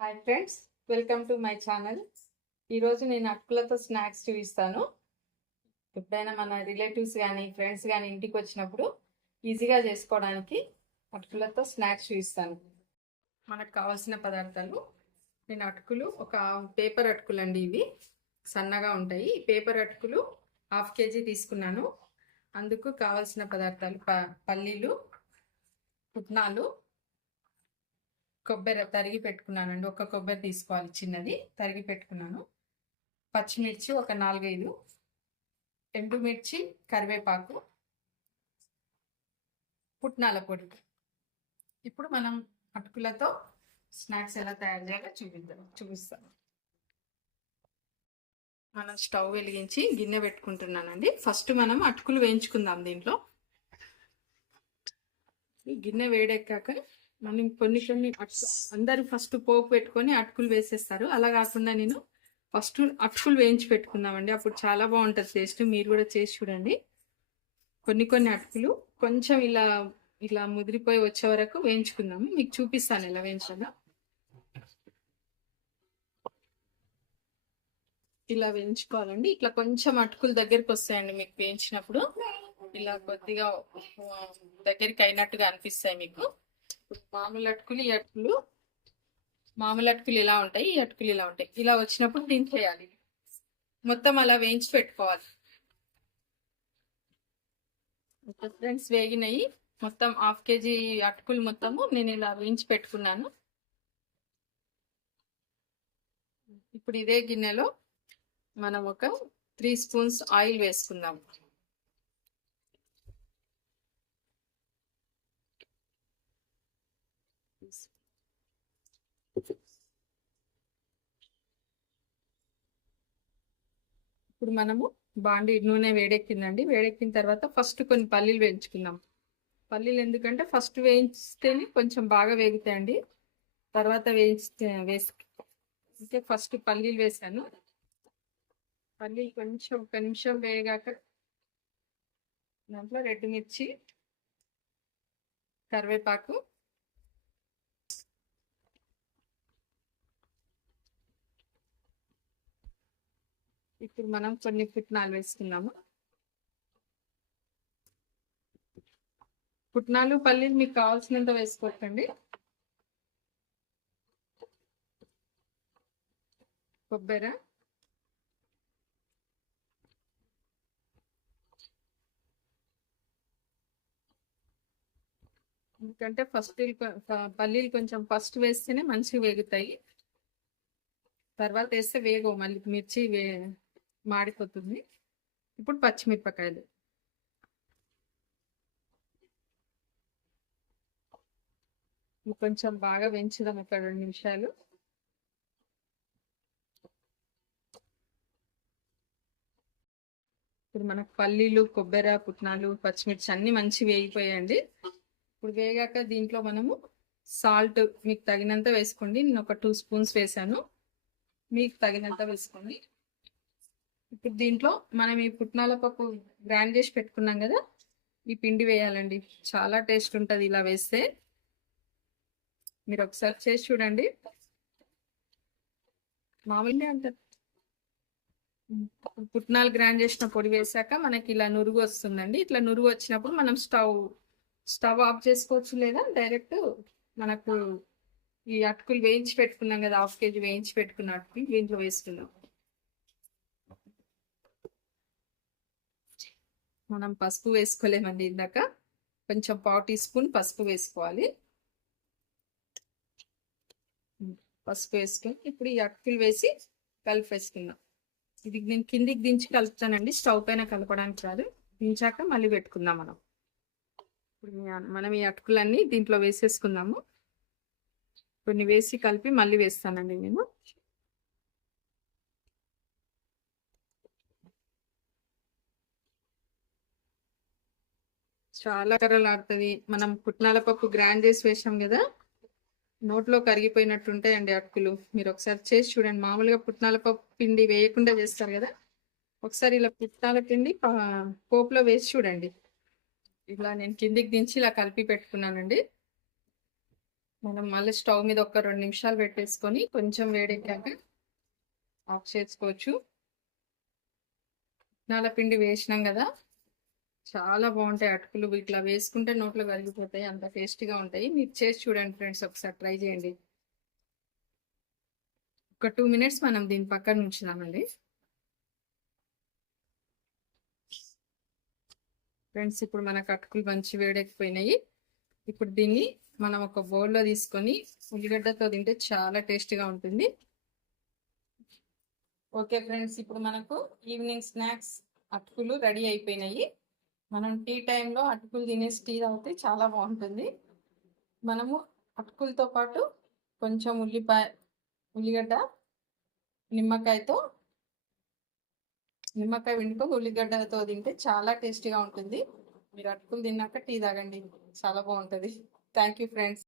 Hi friends, welcome to my channel. ఈరోజు నేను అటుకులతో స్నాక్స్ చూపిస్తాను. ఎప్పుడైనా మన రిలేటివ్స్ కానీ ఫ్రెండ్స్ కానీ ఇంటికి వచ్చినప్పుడు ఈజీగా చేసుకోవడానికి అటుకులతో స్నాక్స్ చూపిస్తాను. మనకు కావాల్సిన పదార్థాలు, నేను అటుకులు ఒక పేపర్ అటుకులు అండి, ఇవి సన్నగా ఉంటాయి. ఈ పేపర్ అటుకులు 1/2 kg తీసుకున్నాను. అందుకు కావాల్సిన పదార్థాలు పల్లీలు, పుట్నాలు, కొబ్బరి తరిగి పెట్టుకున్నానండి. ఒక కొబ్బరి తీసుకోవాలి, చిన్నది తరిగి పెట్టుకున్నాను. పచ్చిమిర్చి ఒక 4-5, ఎండుమిర్చి, కరివేపాకు, పుట్నాల పొడి. ఇప్పుడు మనం అటుకులతో స్నాక్స్ ఎలా తయారు చేయాలో చూపిస్తాను. మనం స్టవ్ వెలిగించి గిన్నె పెట్టుకుంటున్నానండి. ఫస్ట్ మనం అటుకులు వేయించుకుందాం. దీంట్లో గిన్నె వేడెక్కాక మనం కొన్ని అందరు ఫస్ట్ పోపు పెట్టుకొని అటుకులు వేసేస్తారు. అలా కాకుండా నేను ఫస్ట్ అటుకులు వేయించి పెట్టుకుందామండి. అప్పుడు చాలా బాగుంటుంది టేస్ట్. మీరు కూడా చేసి చూడండి. కొన్ని అటుకులు కొంచెం ఇలా ఇలా ముదిరిపోయి వచ్చే వరకు వేయించుకుందాము. మీకు చూపిస్తాను ఎలా వేయించాలో. ఇలా వేయించుకోవాలండి. ఇట్లా కొంచెం అటుకులు దగ్గరికి వస్తాయండి మీకు వేయించినప్పుడు. ఇలా కొద్దిగా దగ్గరికి అయినట్టుగా అనిపిస్తాయి మీకు. మామూలు అటుకులు, ఈ అటుకులు మామూలు అటుకులు ఇలా ఉంటాయి, ఈ అటుకులు ఇలా ఉంటాయి. ఇలా వచ్చినప్పుడు దీన్ని చేయాలి, మొత్తం అలా వేయించి పెట్టుకోవాలి. ఫ్రెండ్స్, వేగినాయి. మొత్తం 1/2 kg అటుకులు మొత్తము నేను ఇలా వేయించి పెట్టుకున్నాను. ఇప్పుడు ఇదే గిన్నెలో మనం ఒక 3 స్పూన్స్ ఆయిల్ వేసుకుందాం. ఇప్పుడు మనము బాండి నూనె వేడెక్కిందండి. వేడెక్కిన తర్వాత ఫస్ట్ కొన్ని పల్లీలు వేయించుకుందాం. పల్లీలు ఎందుకంటే ఫస్ట్ వేయించితేనే కొంచెం బాగా వేగుతాయండి. తర్వాత వేస్తే ఫస్ట్ పల్లీలు వేసాను. పల్లీలు కొంచెం 1 నిమిషం వేగాక దాంట్లో రెడ్ మిర్చి, కరివేపాకు, ఇప్పుడు మనం కొన్ని పుట్నాలు వేసుకున్నాము. పుట్నాలు, పల్లీలు మీకు కావాల్సినంత వేసుకోవచ్చండి. కొబ్బరి, ఎందుకంటే పల్లీలు కొంచెం ఫస్ట్ వేస్తేనే మంచిగా వేగుతాయి. తర్వాత వేస్తే వేగవు, మళ్ళీ మిర్చి మాడిపోతుంది. ఇప్పుడు పచ్చిమిరపకాయలు, కొంచెం బాగా వేయించుదాం ఒక 2 నిమిషాలు. ఇప్పుడు మనకు పల్లీలు, కొబ్బరి, పుట్నాలు, పచ్చిమిర్చి అన్ని మంచి వేగిపోయాయండి. ఇప్పుడు వేగాక దీంట్లో మనము సాల్ట్ మీకు తగినంత వేసుకోండి. నేను ఒక 2 స్పూన్స్ వేసాను, మీకు తగినంత వేసుకోండి. ఇప్పుడు దీంట్లో మనం ఈ పుట్నాల పప్పు గ్రైండ్ చేసి పెట్టుకున్నాం కదా, ఈ పిండి వేయాలండి. చాలా టేస్ట్ ఉంటుంది ఇలా వేస్తే. మీరు ఒకసారి చేసి చూడండి. మామూలుగా అంటారు. పుట్నాలు గ్రైండ్ చేసిన పొడి వేసాక మనకి ఇలా నురుగు వస్తుందండి. ఇట్లా నురుగు వచ్చినప్పుడు మనం స్టవ్ ఆఫ్ చేసుకోవచ్చు, లేదా డైరెక్ట్ మనకు ఈ అటుకులు వేయించి పెట్టుకున్నాం కదా, 1/2 kg వేయించి పెట్టుకున్న అటుకులు దీంట్లో వేసుకున్నాం. మనం పసుపు వేసుకోలేమండి ఇందాక. కొంచెం 1/4 టీ స్పూన్ పసుపు వేసుకోవాలి. పసుపు వేసుకొని ఇప్పుడు ఈ అటుకులు వేసి కలిపేసుకుందాం. ఇది నేను కిందికి దించి కలుపుతానండి, స్టవ్ పైన కలపడానికి కాదు. దించాక మళ్ళీ పెట్టుకుందాం మనం. ఇప్పుడు మనం ఈ అటుకులన్నీ దీంట్లో వేసేసుకుందాము. కొన్ని వేసి కలిపి మళ్ళీ వేస్తానండి నేను. చాలా కర్రలాడుతుంది. మనం పుట్నాల పప్పు గ్రైండ్ చేసి వేసాం కదా, నోట్లో కరిగిపోయినట్టు ఉంటాయండి అటుకులు. మీరు ఒకసారి చేసి చూడండి. మామూలుగా పుట్నాల పప్పు పిండి వేయకుండా చేస్తారు కదా, ఒకసారి ఇలా పుట్నాల పిండి పోపులో వేసి చూడండి. ఇలా నేను కిందికి దించి ఇలా కలిపి పెట్టుకున్నానండి. మనం మళ్ళీ స్టవ్ మీద ఒక 2 నిమిషాలు పెట్టేసుకొని కొంచెం వేడెక్కాక ఆఫ్ చేసుకోవచ్చు. పుట్నాల పిండి వేసినాం కదా, చాలా బాగుంటాయి అటుకులు. ఇట్లా వేసుకుంటే నోట్లో కరిగిపోతాయి, అంత టేస్టీగా ఉంటాయి. మీరు చేసి చూడండి ఫ్రెండ్స్, ఒకసారి ట్రై చేయండి. ఒక 2 మినిట్స్ మనం దీని పక్కన ఉంచుదామండి. ఫ్రెండ్స్, ఇప్పుడు మనకు అటుకులు మంచి వేడెక్కిపోయినాయి. ఇప్పుడు దీన్ని మనం ఒక బౌల్లో తీసుకొని ఉల్లిగడ్డతో తింటే చాలా టేస్టీగా ఉంటుంది. ఓకే ఫ్రెండ్స్, ఇప్పుడు మనకు ఈవినింగ్ స్నాక్స్ అటుకులు రెడీ అయిపోయినాయి. మనం టీ టైంలో అటుకులు తినేసి టీ తాగితే చాలా బాగుంటుంది. మనము అటుకులతో పాటు కొంచెం ఉల్లిగడ్డ, నిమ్మకాయ పిండుకొని ఉల్లిగడ్డలతో తింటే చాలా టేస్టీగా ఉంటుంది. మీరు అటుకులు తిన్నాక టీ తాగండి, చాలా బాగుంటుంది. Thank you friends.